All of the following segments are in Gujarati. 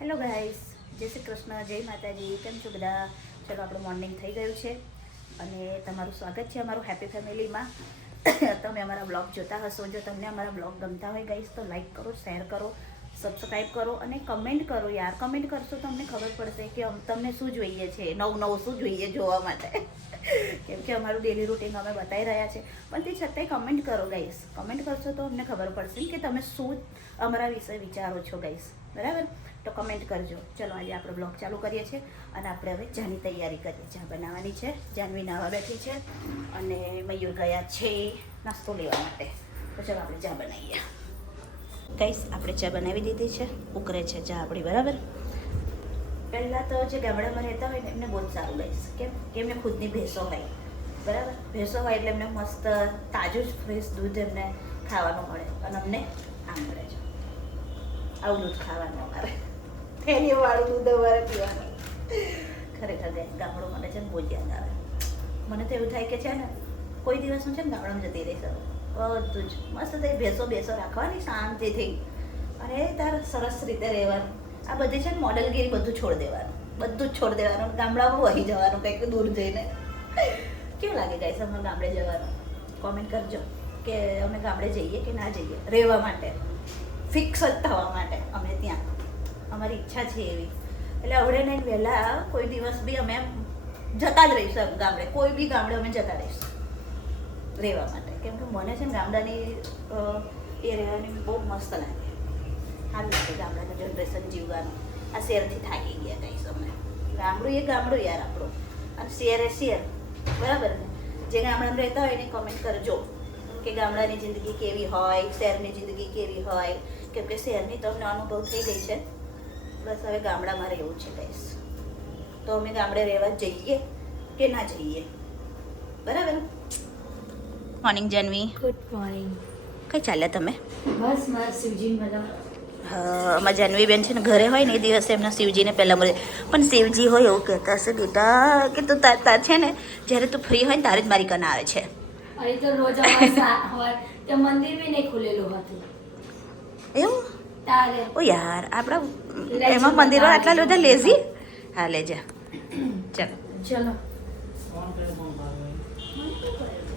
હેલો ગાઈસ, જય શ્રી કૃષ્ણ, જય માતાજી. કેમ છો બધા? ચલો, આપણું મોર્નિંગ થઈ ગયું છે અને તમારું સ્વાગત છે અમારું હેપી ફેમિલીમાં. તમે અમારા બ્લોગ જોતા હશો. જો તમને અમારા બ્લોગ ગમતા હોય ગાઈસ તો લાઈક કરો, શેર કરો, સબસ્ક્રાઈબ કરો અને કમેન્ટ કરો. યાર, કમેન્ટ કરશો તો અમને ખબર પડશે કે તમને શું જોઈએ છે, નવું શું જોઈએ જોવા માટે. કેમ કે અમારું ડેલી રૂટીન અમે બતાવી રહ્યા છે, પણ તે છતાંય કમેન્ટ કરો ગાઈસ. કમેન્ટ કરશો તો અમને ખબર પડશે કે તમે શું અમારા વિશે વિચારો છો ગાઈસ. બરાબર? તો કમેન્ટ કરજો. ચલો, આજે આપણો બ્લોગ ચાલુ કરીએ છીએ અને આપણે હવે ચાની તૈયારી કરીએ. ચા બનાવવાની છે. જાનવી નાવા બેઠી છે અને મયુર ગયા છે નાસ્તો લેવા માટે. તો ચલો આપણે ચા બનાવીએ. ગાઈસ, આપણે ચા બનાવી દીધી છે. ઉકળે છે ચા આપણી. બરાબર? પહેલાં તો જે ગામડામાં રહેતા હોય ને એમને બહુ જ સારું ગાઈસ. કેમ કે એમને ખુદની ભેંસો હોય. બરાબર? ભેંસો હોય એટલે એમને મસ્ત તાજું જ ફ્રેશ દૂધ એમને ખાવાનું મળે અને અમને આમ મળે છે. આવું દૂધ ખાવાનું અમારે, થેલીવાળું દૂધ અમારે પીવાનું. ખરેખર ગાઈસ, ગામડું મને છે ને બહુ જ યાદ આવે. મને તો એવું થાય કે છે ને કોઈ દિવસ હું છે ને ગામડામાં જતી રહીશ. બધું જ મસ્ત થઈ ભેંસો રાખવાની શાંતિથી અને તાર સરસ રીતે રહેવાનું. આ બધી છે ને મોડલગીરી બધું છોડી દેવાનું. બધું જ છોડી દેવાનું. ગામડામાં વહી જવાનું કંઈક દૂર જઈને. કેવું લાગે ગાઈસ અમે ગામડે જવાનું? કોમેન્ટ કરજો કે અમે ગામડે જઈએ કે ના જઈએ રહેવા માટે, ફિક્સ જ થવા માટે. અમે ત્યાં અમારી ઈચ્છા છે એવી. એટલે આવડે ને વહેલા કોઈ દિવસ બી અમે જતા જ રહીશું ગામડે. કોઈ બી ગામડે અમે જતા રહીશું રહેવા માટે. કેમ કે મને છે ને ગામડાની એ રહેવાની બહુ મસ્ત લાગે. સારું લાગે ગામડાનું જનરેશન જીવવાનું. આ શહેરથી થાકી ગયા કહીશ અમે. ગામડું એ ગામડું યાર આપણું, અને શહેર એ શહેર. બરાબર ને? જે ગામડામાં રહેતા હોય એને કમેન્ટ કરજો કે ગામડાની જિંદગી કેવી હોય, શહેરની જિંદગી કેવી હોય. કેમ કે શહેરની તો અમને અનુભવ થઈ ગઈ છે. બસ હવે ગામડામાં રહેવું છે કહીશ. તો અમે ગામડે રહેવા જઈએ કે ના જઈએ? બરાબર? મોર્નિંગ જાનવી. Good morning. કઈ ચાલ્યા તમે? બસ મારા શિવજી મતલબ અમારા જાનવી બેન છે ને ઘરે હોય ને એ દિવસે એમના શિવજીને પહેલાં મળે. પણ શિવજી હોય એવું કહેતા હશે બેટા કે તું તાર છે ને જ્યારે તું ફ્રી હોય ને તારે જ મારી કને આવે છે. અરે તો રોજ અમારે હોય તે મંદિર બી નહીં ખુલેલું હતું એવું? તારે ઓ યાર, આપણા એમાં મંદિરો આટલા બધા લેઝી. હા, લે જા. ચાલો. ચલો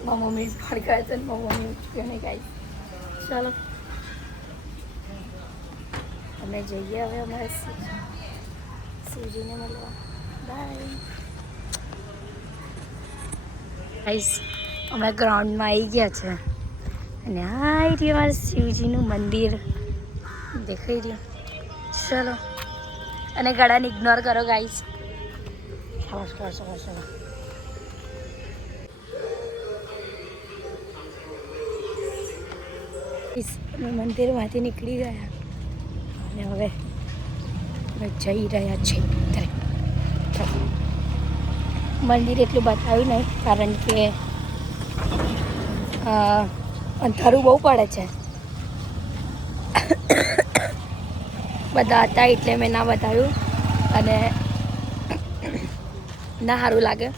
મમ્મી ફડકાય છે મમ્મી ઉઠ્યો ગાઈ. ચાલો અમે જઈએ હવે અમારે શિવજીને મળવા. Bye guys. હમણાં ગ્રાઉન્ડમાં આવી ગયા છે અને આ રહ્યું અમારે શિવજીનું મંદિર દેખાઈ રહ્યું. ચલો, અને ગળાને ઇગ્નોર કરો ગાઈસ. અમે મંદિરમાંથી નીકળી ગયા અને હવે અમે જઈ રહ્યા છીએ. મંદિર એટલું બતાવ્યું નહીં કારણ કે અંધારું બહુ પડે છે. બધા હતા એટલે મેં ના બતાવ્યું અને ના સારું લાગે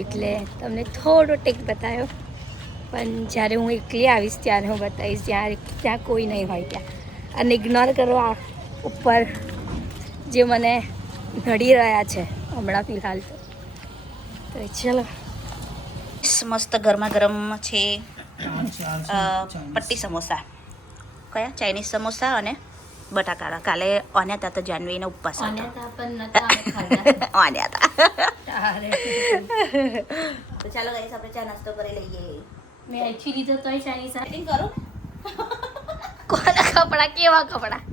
એટલે તમને થોડો ટેક બતાવ્યો. પણ જ્યારે હું એકલી આવીશ ત્યારે હું બતાવીશ ત્યાં કોઈ નહીં હોય ત્યાં. અને ઇગ્નોર કરવા ઉપર જે મને નડી રહ્યા છે હમણાં ફિલહાલ તો ચલો. મસ્ત ગરમા ગરમ છે પટ્ટી સમોસા. કયા? ચાઇનીઝ સમોસા અને બટાકાળા. કાલે આન્યા હતા તો જાનવીનો ઉપવાસ હતો. આન્યા હતા. તો ચાલો ગાઈસ, આપણે ચા નાસ્તો કરી લઈએ. મેં અહીંથી લીધો તોય ચાઇનીઝ સેટિંગ કરો. કોના કપડાં? કેવા કપડાં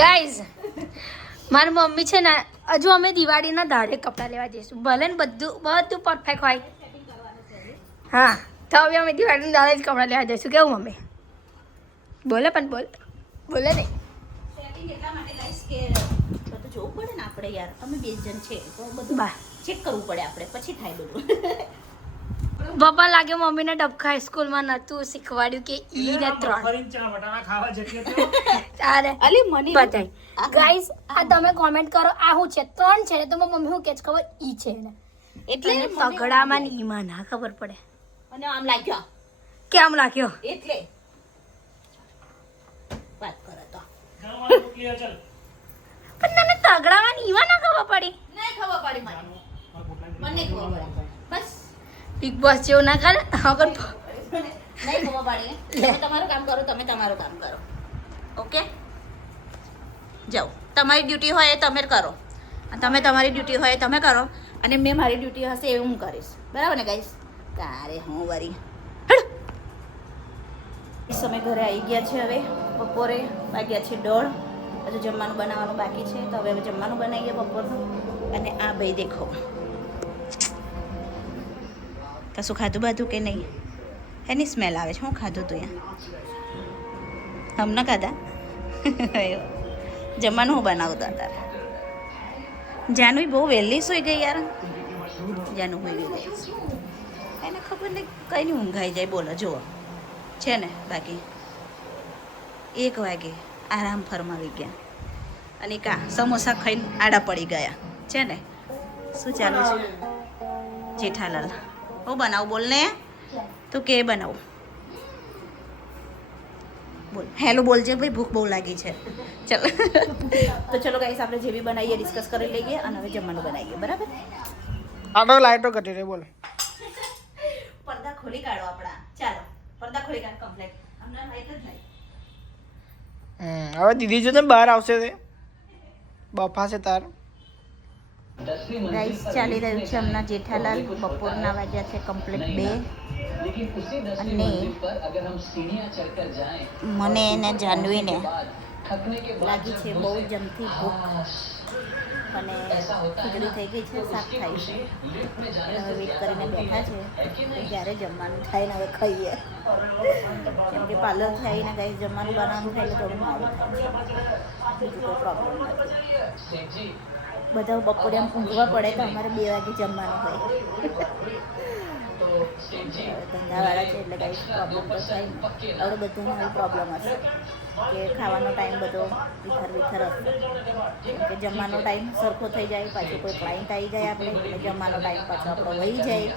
ગાઈઝ? મારી મમ્મી છે ને હજુ અમે દિવાળીના દાડે કપડાં લેવા જઈશું. ભલે ને બધું પરફેક્ટ હોય. હા, તો હવે અમે દિવાળીના દાડે જ કપડાં લેવા જઈશું. કેવું મમ્મી? બોલે પણ બોલે નહીં. સેટિંગ એટલા માટે ગાઈસ કે બધું જોવું પડે ને આપણે યાર. અમે 2 જણ છે તો બધું ચેક કરવું પડે આપણે, પછી થાય બધું. પપ્પા લાગે મમ્મીને ડબકા સ્કૂલમાં નતું શીખવાડ્યું કે ઈ ને 3 અલી મને બતાય. ગાઈસ, આ તમે કોમેન્ટ કરો આ શું છે? 3 છે ને તો મમ્મી શું કે છે ખબર? ઈ છે ને એટલે તગડામાં ને ઈમાં ના ખબર પડે. અને આમ લાગ્યો કેમ લાગ્યો? એટલે વાત કરે તો તગડામાં ઈવા ના ખબર પડી નહીં ખબર પડી મને ખબર પડી બસ બિગ બોસ જેવું ના કરે અગર નહીં ખબર પડી તમે તમારું કામ કરો તમે તમારું કામ કરો ઓકે જાઓ તમારી ડ્યુટી હોય એ તમે કરો તમે તમારી ડ્યુટી હોય એ તમે કરો અને મેં મારી ડ્યુટી હશે એ હું કરીશ બરાબર ને ગાઈસ તારે હું વરી સમય ઘરે આવી ગયા છે હવે બપોરે વાગ્યા છે 1:30 હજુ જમવાનું બનાવવાનું બાકી છે તો હવે જમવાનું બનાવીએ બપોરનું અને આ ભાઈ દેખો કશું ખાધું બાધું કે નહીં એની સ્મેલ આવે છે હું ખાધું તું અહીંયા હમણાં ખાધા જમવાનું હું બનાવતા તારે જાનવી બહુ વહેલી સુઈ ગઈ યાર જાનું હોઈ ગઈ એને ખબર નહીં કઈ નહીં ઊંઘાઈ જાય બોલો જુઓ છે ને બાકી 1 વાગે આરામ ફરમાવી ગયા અને કા સમોસા ખાઈને આડા પડી ગયા છે ને શું ચાલુ છે જેઠાલાલ હું બનાવું બોલ ને તું કે બનાવું બોલ હેલો બોલજે ભાઈ ભૂખ બહુ લાગી છે ચલ તો ચલો ગાઈસ આપણે જે બી બનાવીએ ડિસ્કસ કરી લઈએ અને હવે જમવાનું બનાવીએ બરાબર આટો લાઈટો ઘટી રહી બોલ પડદા ખોલી કાઢો આપણા ચાલો પડદા ખોલી કાઢ કમ્પ્લીટ હમણાં લાઈટ જ નહીં હવે દીદી જો ને બહાર આવશે તે બફા છે તાર ગાઈસ ચાલી રહ્યું છે હમણાં જેઠાલાલ બપોરના વાગ્યા છે કમ્પ્લીટ 2 અને મને એને જાનવીને લાગી છે બહુ જમતી ભૂખ અને ખીચડી થઈ ગઈ છે શાક થાય છે હવે વેઇટ કરીને બેઠા છે ક્યારે જમવાનું થાય ને હવે ખાઈએ કેમ કે પાર્લરથી આવીને ગાઈસ જમવાનું બનાવવાનું થાય એટલે થોડું મોડું થાય બીજું કોઈ પ્રોબ્લેમ નથી બધા બપોરે આમ ઊંઘવા પડે તો અમારે 2 વાગે જમવાનું હોય ધંધાવાળા છે એટલે કાંઈ પ્રોબ્લેમ તો થાય હવે બધાને આવી પ્રોબ્લેમ હશે કે ખાવાનો ટાઈમ બધો વિથર હશે કેમ કે જમવાનો ટાઈમ સરખો થઈ જાય પાછું કોઈ ક્લાયન્ટ આવી જાય આપણે એટલે જમવાનો ટાઈમ પાછો આપણો વહી જાય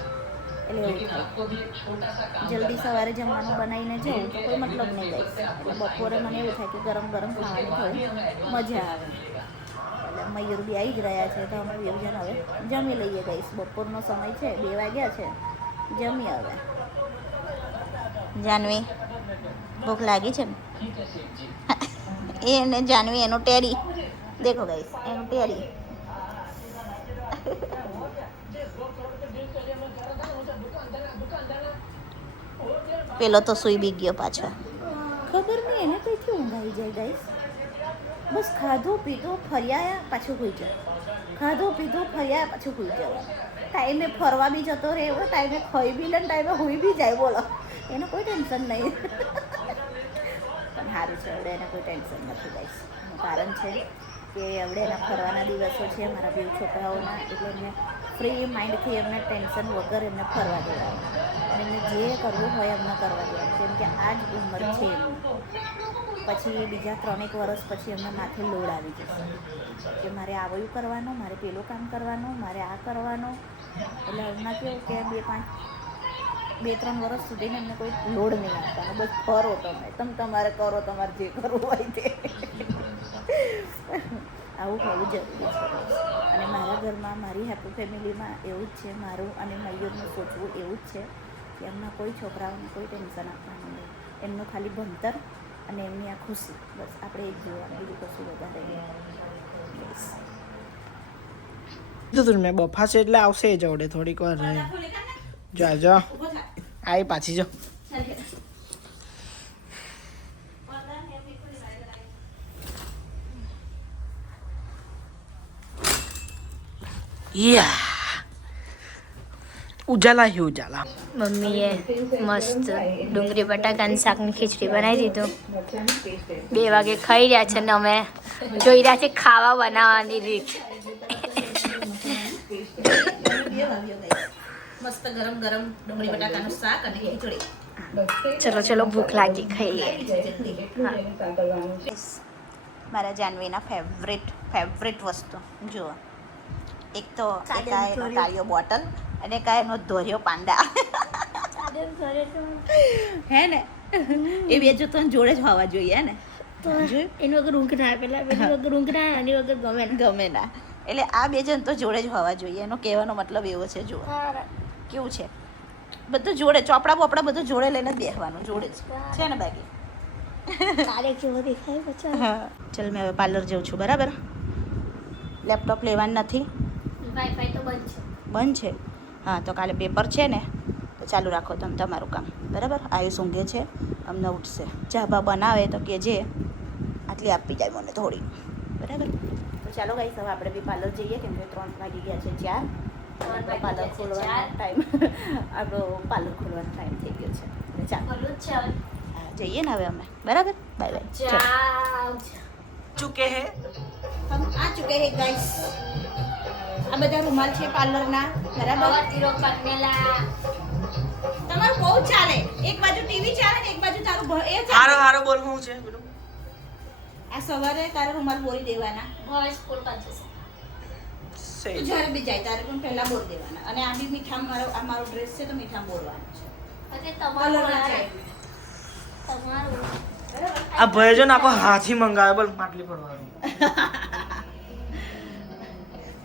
એટલે એવું થાય જલ્દી સવારે જમવાનું બનાવીને જવું તો કોઈ મતલબ નહીં જાય એટલે બપોરે મને એવું થાય કે ગરમ ગરમ ખાવાની થોડી મજા આવે એટલે મયુર બી આવી જ રહ્યા છે તો અમે વ્યવજન હવે જમી લઈએ ગઈશ બપોરનો સમય છે 2 વાગ્યા છે જમી હવે જાનવી ભૂખ લાગી છે ને એને જાનવી એનો ટેરી દેખો ગાઈસ એનું ટેરી પેલો તો સુઈ બી ગયો પાછો ખબર નહીં એને કઈથી ઊંઘ આવી જાય ગાઈસ બસ ખાધું પીધું ફર્યા પાછું હોઈ જાય ખાધું પીધું ફર્યા પાછું હોઈ જવાનું ટાઈમે ફરવા બી જતો રહે એવો ટાઈમે ખાઈ બી લે ટાઈમે હોઈ બી જાય બોલો એને કોઈ ટેન્શન નહીં પણ સારું છે હવે એને કોઈ ટેન્શન નથી ગાઈસ એનું કારણ છે કે હવે એના ફરવાના દિવસો છે મારા 2 છોકરાઓના એટલે એમને ફ્રી માઇન્ડથી એમને ટેન્શન વગર એમને ફરવા દેવાનું અને એમને જે કરવું હોય એમને કરવા દેવાનું કેમ કે આ જ ઉંમર છે એમની પછી બીજા 3-1 વર્ષ પછી એમના માથે લોડ આવી જશે કે મારે આવું કરવાનું મારે પેલું કામ કરવાનું મારે આ કરવાનું એટલે હમણાં કેવું કે 2-3 વર્ષ સુધીને એમને કોઈ લોડ નહીં આપવાનો બસ ફરો તમે તમારે કરો તમારે જે કરવું હોય તે આવું હોવું જરૂરી છે અને મારા ઘરમાં મારી હેપી ફેમિલીમાં એવું જ છે મારું અને મયુરનું સોચવું એવું જ છે કે એમના કોઈ છોકરાઓને કોઈ ટેન્શન આપવાનું નહીં એમનું ખાલી ભણતર અને એમની આ ખુશી બસ આપણે એક જોવાનું બીજું કશું વધારે તું મેં બફા છે એટલે આવશે જ આવડે થોડીક વાર રહે જા જા આવી પાછી જો ઉજાલા હી ઉજાલા મમ્મીએ મસ્ત ડુંગળી બટાકાની શાકની ખીચડી બનાવી દીધું 2 વાગે ખાઈ રહ્યા છે ને અમે જોઈ રહ્યા છે ખાવા બનાવવાની રીત મસ્ત ગરમ ગરમ ડુંગળી બટાકાનું શાક અને ખીચડી ચલો ચલો ભૂખ લાગી ખાઈ લઈએ મારા જાનવીના ફેવરેટ વસ્તુ જુઓ એક તો એનો કાળિયો બોટલ અને એનો ધોર્યો પાંડા હે ને એ બે જો તો જોડે જ હોવા જોઈએ હે ને એની વગર ઊંઘ ના આવે પેલા એની વગર ઊંઘ ના આવે, એની વગર ગમે ના. ગમે ના. એટલે આ બે જણ તો જોડે જ હોવા જોઈએ, એનો કહેવાનો મતલબ એવો છે. જુઓ કેવું છે, બધું જોડે, ચોપડા બોપડા બધું જોડે લઈને જ બેસવાનું, જોડે જ છે ને બાકી. કાલે કેવો દેખાય બચ્ચા. હા ચલ મેં હવે પાર્લર જાઉં છું, બરાબર. લેપટોપ લેવાનું નથી, વાઈફાઈ તો બંધ છે. બંધ છે. હા તો કાલે પેપર છે ને, તો ચાલુ રાખો તમે તમારું કામ, બરાબર. આયુષ ઊંઘે છે, અમને ઉઠશે. ચા બા બનાવે તો કહેજે, આટલી આપી જાય મને થોડી, બરાબર. તો ચાલો ગાઈસ હવે આપણે બી પાર્લર જઈએ, કેમ કે 3 વાગી ગયા છે, 4. પાર્લર ખોલવાનો ટાઈમ આપણો પાર્લર ખોલવાનો ટાઈમ થઈ ગયો છે. ચાલો બોલું જ છે હવે. હા, જઈએ ને હવે અમે, બરાબર. Bye bye. જાઓ. ચૂકે હે હમ આ ચૂકે હે ગાઈસ. આ બધા રૂમાલ છે પાર્લરના, બરાબર. આવા તીરો પગમેલા. તમારું બહુ ચાલે, એક બાજુ ટીવી ચાલે ને એક બાજુ તારું એ હારો ચાલે. હારો બોલ હું છે પેલું આ સવારે તારા રૂમાલ બોરી દેવાના, ભોય સ્કૂલ બંધ છે. સે તું જ્યારે બી જાય તારે પણ પહેલા બોલ દેવાના. અને આ બી મીઠા, આ મારો ડ્રેસ છે તો મીઠા બોલવાનો છે. અને કલર ના તમારું જાય. તમારું બરાબર. આ ભાઈ જો ને આખો હાથી મંગાવે બોલ માટલી પડવાનું.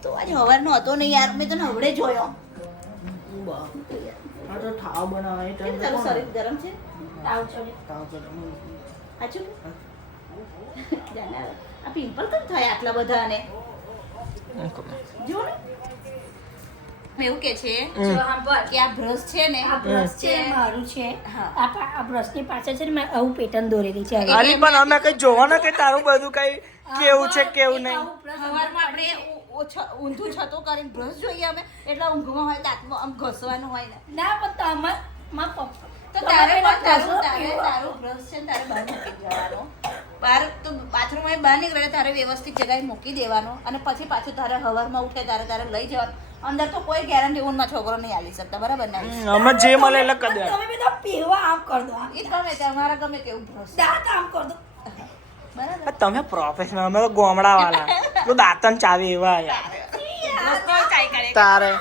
તો આજે સવારનો હતો નહીં યાર, મેં તને હવડે જોયો. આ તો ઠાવ બનાવે કેમ તારું શરીર ગરમ છે? તાવ ચડે. સાચું? જાને હવે. આ પિમ્પલ કેમ થાય આટલા બધા? અને જો ને એવું કે છે જો સાંભળ. કે આ બ્રશ છે ને, આ બ્રશ છે મારું છે. હા. આ બ્રશની પાછળ છે ને મેં આવું પેટર્ન દોરેલી છે. અલી પણ અમે કઈ જોવા ને કે તારું બધું કઈ કેવું છે કેવું નહીં. સવારમાં આપણે ઊંધું છતો કરીને બ્રશ જોઈએ અમે, એટલે ઊંઘમાં હોય દાંતમાં આમ ઘસવાનું હોય ને. ના પણ તમાર માં પપ્પા તો તારે પણ તારું બ્રશ છે ને તારે બહાર મૂકી જવાનું. બહાર તો બાથરૂમમાં બહાર નીકળે તારે વ્યવસ્થિત જગ્યાએ મૂકી દેવાનો, અને પછી પાછું તારે સવારમાં ઉઠે તારે લઈ જવાનું. અંદર તો કોઈ ગેરંટી ઊનમાં છોકરો નહીં આવી શકતા, બરાબર ને? અમે જે મળે એટલે કરી દે. તમે બધા પીવા આમ કર દો. એ ગમે તે અમારા ગમે તેવું બ્રશ, દાંત આમ કર દો. બરાબર. તમે પ્રોફેશનલ, અમે તો ગોમડા વાળા. તો દાંતન ચાવી એવા યાર તારે.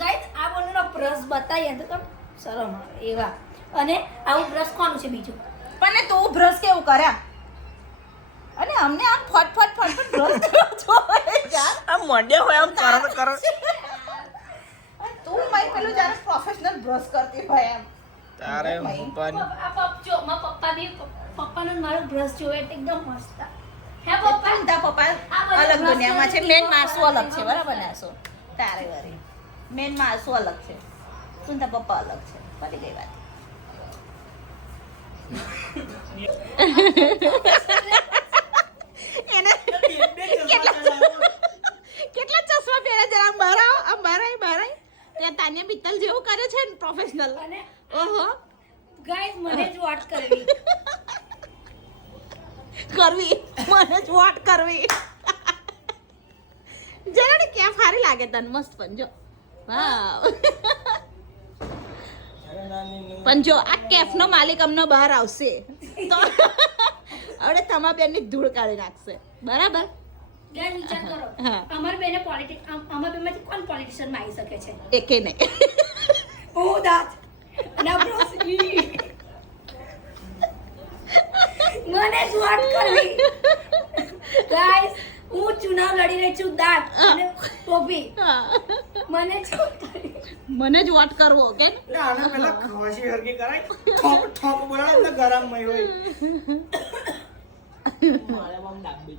ગાઈસ આ બોલનો બ્રશ બતાવીએ તો તમે શરમ આવે એવા. અને આવું બ્રશ કોનું છે બીજું? પણ તું બ્રશ કેવું કરે આમ? અને અમને આમ ફટ બ્રશ યાર. આ મંડ્યા હોય આમ કરો. અને તું મારી પેલું જ્યારે પ્રોફેશનલ બ્રશ કરતી હોય એમ. તારે ભાઈ. મૂકવાની. આ પપ્પા પપ્પાનો મારો બ્રશ જોવે એટલે એકદમ મસ્ત. હે પપ્પા? તારા પપ્પા અલગ દુનિયામાં છે, મેન માસુ અલગ છે, બરાબર ને? આસુ તારે વરી મેન માસુ અલગ છે, તું તારા પપ્પા અલગ છે. પડી ગઈ વાત. કેટલા ચશ્મા પહેરે જરા બહાર આવ. ત્યાં તાનિયા મિત્તલ જેવું કરે છે ને પ્રોફેશનલ. અને ઓહો ગાઈસ મને જ વાત કરવી. મને જ વોટ કરવી. જરા ને ક્યાં સારી લાગે તને, મસ્ત. પણ જો વાવ. પણ જો આ કેફનો માલિક અમને બહાર આવશે તો હવે તમારા બેનની ધૂળ કાઢી નાખશે, બરાબર? ગાઈસ વિચાર કરો. હા. અમાર બેને પોલિટિક્સ અમાર બેમાંથી કોણ પોલિટિશિયનમાં આવી શકે છે? એકે નહીં. ઓ દાંત ના બ્રશ. મને જ વાત કરવી. ગાઈસ હું ચુનાવ લડી રહી છું, દાંત અને ટોપી. મને જ વાત કરવી. મને જ વોટ કરવો કે આને પેલા ખવાશી હરકી કરાય. ઠોક બોલાવે ને ગરમ મય હોય. મારે બમ ડાબી.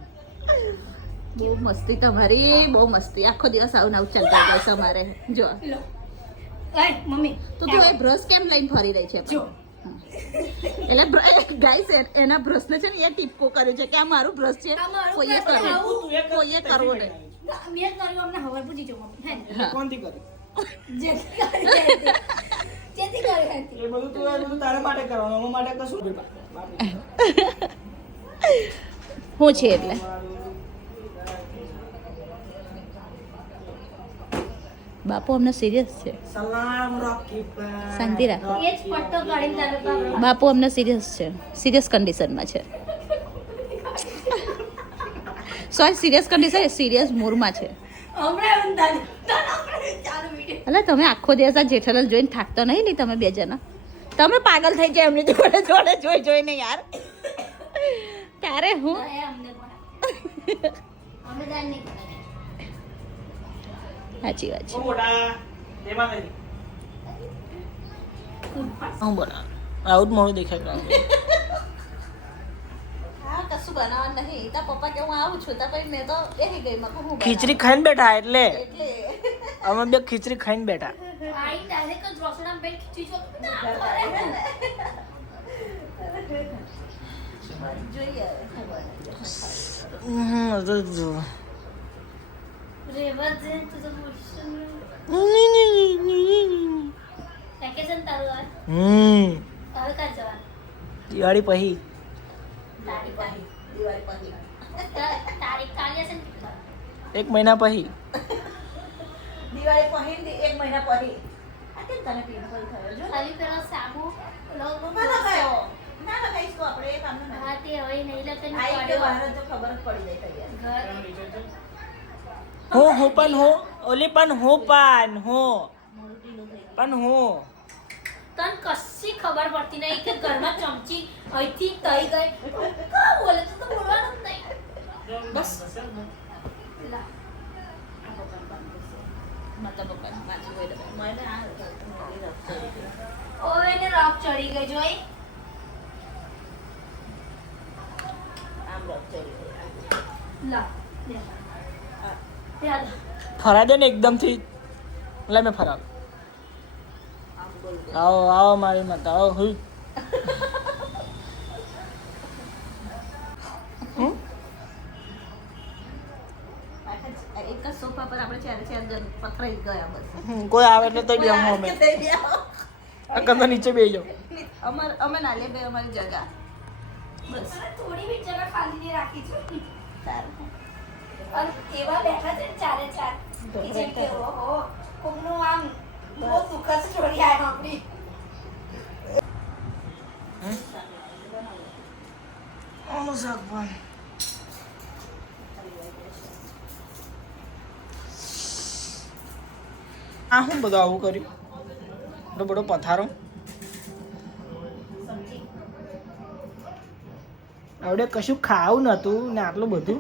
બહુ મસ્તી તમારી, બહુ મસ્તી. આખો દિવસ આવું આવું ચાલતા જાય તમારે. જો લો. ગાઈસ મમ્મી તો તું એ બ્રશ કેમ લઈને ફરી રહી છે? જો એટલે ગાઈસ એના બ્રશને છે ને એ ટીપકો કર્યો છે કે આ મારું બ્રશ છે, આ મારું કોઈએ brush છે. કોઈએ કરવો નહીં. મેં કર્યું અમને હવે પૂછી જો મમ્મી. હે ને? હા. કોણથી કરી? જેથી કરી હતી. જેથી કરી હતી. એ બધું તારે માટે કરવાનું, અમારા માટે કશું નહીં. શું છે એટલે બાપુ અમને સિરિયસ છે. સલામ રોકી પર. શાંતિ રાખ. એ જ પટ્ટો કાઢીને તારે બાબરો. બાપુ અમને સિરિયસ છે, સિરિયસ કન્ડિશનમાં છે. સોરી, સિરિયસ કન્ડિશન, સિરિયસ મૂડમાં છે. હમણાં ચાલુ વિડીયો. એટલે તમે આખો દિવસ આ જેઠાલાલ જોઈને થાકતો નહીં તમે બે જણા? તમે પાગલ થઈ ગયા એમની જોડે જોડે જોઈને યાર ત્યારે હું એ અમને પણ અમે દાન નહીં કરે સાચી વાત છે બહુ મોટા એમાં નહીં હું બનાવ આવું જ મોડું દેખાય હા કશું બનાવવાનું નહીં તાર પપ્પા કે હું આવું છું તાર પછી મેં તો બેસી ગઈ મેં કહું હું ખીચડી ખાઈને બેઠા એટલે એટલે અમે બે ખીચડી ખાઈને બેઠા આઈ ડાયરેક્ટ જ રસોડામાં બેઠ ખીચી છો જોઈએ રેવા દે તું તો મોશન વેકેશન તારું આ હવે કાં જવાનું દિવાળી પછી તારીખ કાઢી. દિવાળી પછી તારીખ કાઢી હશે ને? 1 મહિના પછી દિવાળી પછી 1 મહિના પછી આ કેમ તને પિમ્પલ થયો જો ખાલી પેલો સાબુ લોકો ના લગાયો ના લગાઈશ તો આપણે એ કામનું નહીં હા તે હવે નહીં લગન આ એક પડ્યો બહાર તો ખબર જ પડી જાય તૈયાર ઘર હું પણ હું ઓલી પણ હું પણ હું પણ હું તને કશી ખબર પડતી નહીં કે ઘરમાં ચમચી અહીંથી તઈ ગઈ કા બોલે તું તો બોલવાનું જ નહીં બસ લા મતલબ પપ્પા માથું હોય તો મને આ ઓ એને રોક ચડી ગઈ જોઈ આમ રખ ચડી લા યાદ ફરા દે ને એકદમથી લે મેં ફરાવ આમ બોલ આવો આવો મારી માતા આવો હુઈ એક જ સોફા પર આપણે ચારે ચાર જણ પથરાઈ ગયા બસ કોઈ આવે એટલે તો બેહું અમે અકન તો નીચે બેહી જાઓ અમે ના લે બે અમારી જગા બસ થોડી બી જગા ખાલી નહીં રાખી છે સારું અને એવા બેઠા છે ને ચારે ચાર કે જેમ કે ઓહો કોકનું આમ બહુ દુઃખદ સ્ટોરી આ આપણી આનું શાક પણ આ હું બધું આવું કર્યું એટલો બધો પથારો આવડે કશું ખાવું નતું ને આટલું બધું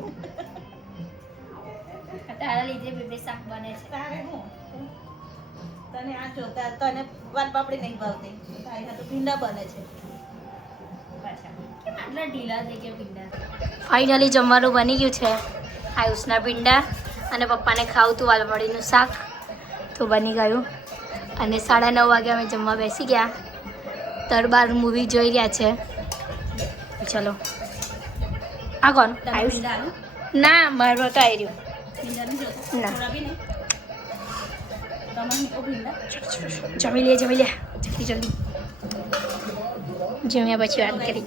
તારા લીધે બેબે શાક બને છે તારે હું તને આ જોતા તને વાલ પાપડી નહીં ભાવતી તારી હાથે ભીંડા બને છે કેમ આટલા ઢીલા થઈ ગયા પીંડા ફાઇનલી જમવાનું બની ગયું છે આયુષના પીંડા અને પપ્પાને ખાવું તું વાલમડીનું શાક તો બની ગયું અને 9:30 વાગે અમે જમવા બેસી ગયા દરબાર મૂવી જોઈ રહ્યા છે ચલો આ કોણ આયુષ ભીંડાનું ના મારો તો આવી રહ્યું ભીંડાનું જોતો ના. થોડા બી નહીં તમારે ભીંડા જમી લે જલ્દી જલ્દી જમ્યા પછી વાત કરી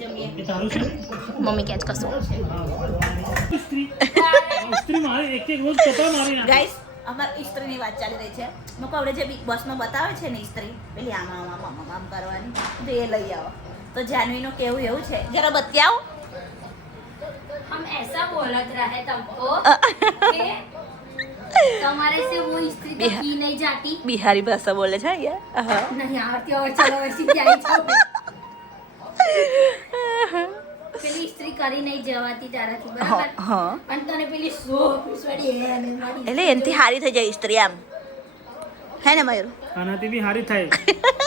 મમ્મી કે જ કશું ગાઈસ અમાર ઇસ્ત્રીની વાત ચાલી રહી છે મેં કહું આપણે જે બિગ બોસમાં બતાવે છે ને ઇસ્ત્રી પેલી આમ આમ આમ આમ આમ કરવાની તો એ લઈ આવો તો જાનવીનું કેવું એવું છે જરા બત્તી આવો हम ऐसा बोलत रहे तुमको कि तुम्हारे से वो स्त्री तो की नहीं जाती બિહારી ભાષા બોલે છે યાર नहीं आती और चलो वैसी जाई जाओ પેલી સ્ત્રી કરી નહીં જવાતી તારાથી બરાબર હા અને તને પેલી સો પીસવાડી હે અને મારી એટલે એનથી હારી થઈ જાય ઇસ્ત્રી આમ હે ને મયુર આનાથી બી હારી થાય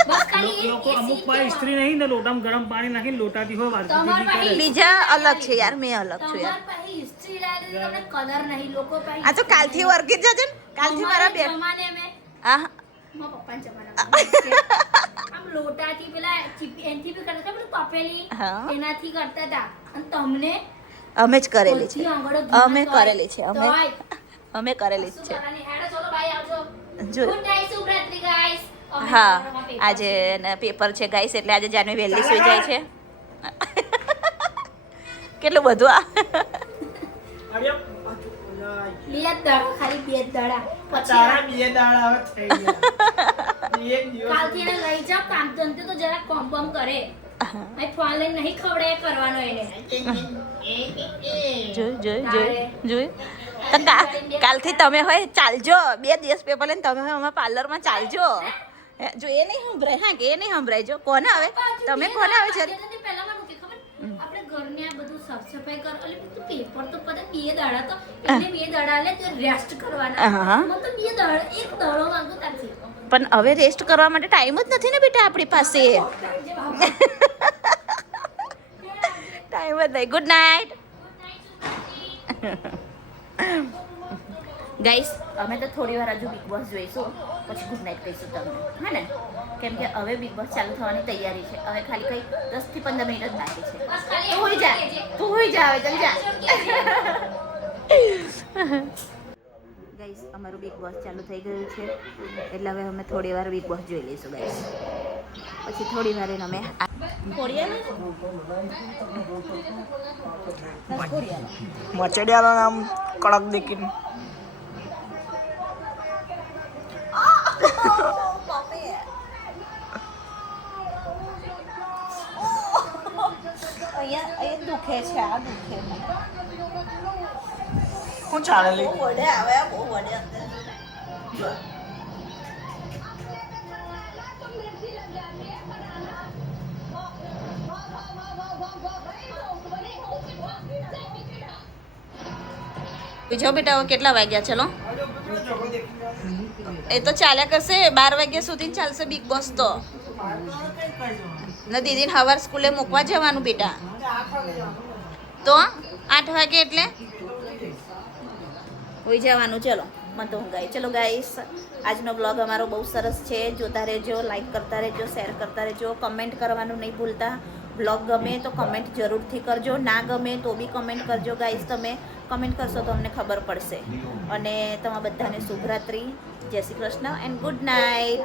બસ ખાલી એ લોકો અમુક પાસે ઇસ્ત્રી નહીં ને લોટામાં ગરમ પાણી નાખીને લોટાથી હોય વારતી તમાર બી કરે. પાસે બીજા અલગ છે યાર મેં અલગ છું યાર તમાર પાસે સ્ત્રી લાગે તમને કદર નહીં લોકો પાસે આ તો કાલથી વર્ગી જ જજે ને કાલથી મારા બે જમાને મેં આ મારા પપ્પાના જમાનામાં આમ લોટાથી પેલા એનથી બી કરતા હતા પેલું તપેલી હા. એનાથી કરતા હતા અને તમને અમે જ કરેલી છે બધી આંગળો ધીમા અમે તોય. કરેલી છે અમે તોય. અમે કરેલી જ શું છે કરવાની? હેડો ચલો ભાઈ આવજો જો ગુડ નાઈટ શુભરાત્રી ગાઈસ હા આજે પેપર છે ગાઈસ એટલે આજે જાનવી વહેલી સુઈ જાય છે કેટલું બધું આ અરે બે દડા ખાલી બે દડા પછી તારા બે દાડા હવે થઈ ગયા એક દિવસ કાલથી એને લઈ જાવ કામ ધંધે તો જરા કોમ બમ કરે અહીં ફોન લઈને નહીં ખવડાય કરવાનો એને જોયું જોયું જોયું જોયું તો કાલથી તમે હોય ચાલજો 2 દિવસ પેપર લઈને તમે હોય અમારા પાર્લરમાં ચાલજો જો એ નહીં સંભળાય, હા કે એ નહીં સંભળાય. જો કોને આવે, તમે કોને આવે છે? પહેલા મને કે ખબર આપણે ઘરને આ બધું સાફ સફાઈ કર એટલે પેપર તો પતા 2 દાડા તો એટલે 2 દાડા લે તો રેસ્ટ કરવાના. હા. મને તો 2 દાડા એક દાડો માંગુ તારથી. પણ હવે રેસ્ટ કરવા માટે ટાઈમ જ નથી ને બેટા આપણી પાસે. ટાઈમ જ નહીં. Good night guys. અમે તો થોડી વાર હજુ બિગ બોસ જોઈશું, પછી ગુડ નાઇટ કહીશું તમને, હા ને? કેમ કે હવે બિગ બોસ ચાલુ થવાની તૈયારી છે. હવે ખાલી કઈ 10 થી 15 મિનિટ જ બાકી છે. તો હોઈ જા, તું હોઈ જા, હવે જલ્દી જા. ગાઈસ અમારું બિગ બોસ ચાલુ થઈ ગયું છે, એટલે હવે અમે થોડી વાર બિગ બોસ જોઈ લઈશું ગાઈસ. પછી થોડી વાર એને અમે મચડિયાનું નામ કડક દેખીને અહીંયા દુખે છે, આ દુખે. શું ચાલે લે? બહુ વડે આવે, બહુ વડે અંદર. બીજો બેટા હવે કેટલા વાગ્યા? ચલો એ તો ચાલ્યા કરશે, 12 વાગ્યા સુધી ચાલશે બિગ બોસ તો. ને દીદીને સવાર સ્કૂલે મૂકવા જવાનું બેટા, તો 8 વાગે એટલે હોઈ જવાનું. ચલો મને તો ઊંઘાય. ચલો ગાઈસ, આજનો બ્લોગ અમારો બહુ સરસ છે. જોતા રહેજો, લાઈક કરતા રહેજો, શેર કરતા રહેજો, કમેન્ટ કરવાનું નહીં ભૂલતા. બ્લોગ ગમે તો કમેન્ટ જરૂરથી કરજો, ના ગમે તો બી કમેન્ટ કરજો ગાઈસ. તમે કમેન્ટ કરશો તો અમને ખબર પડશે. અને તમારા બધાને શુભરાત્રી, જય Shri Krishna and good night.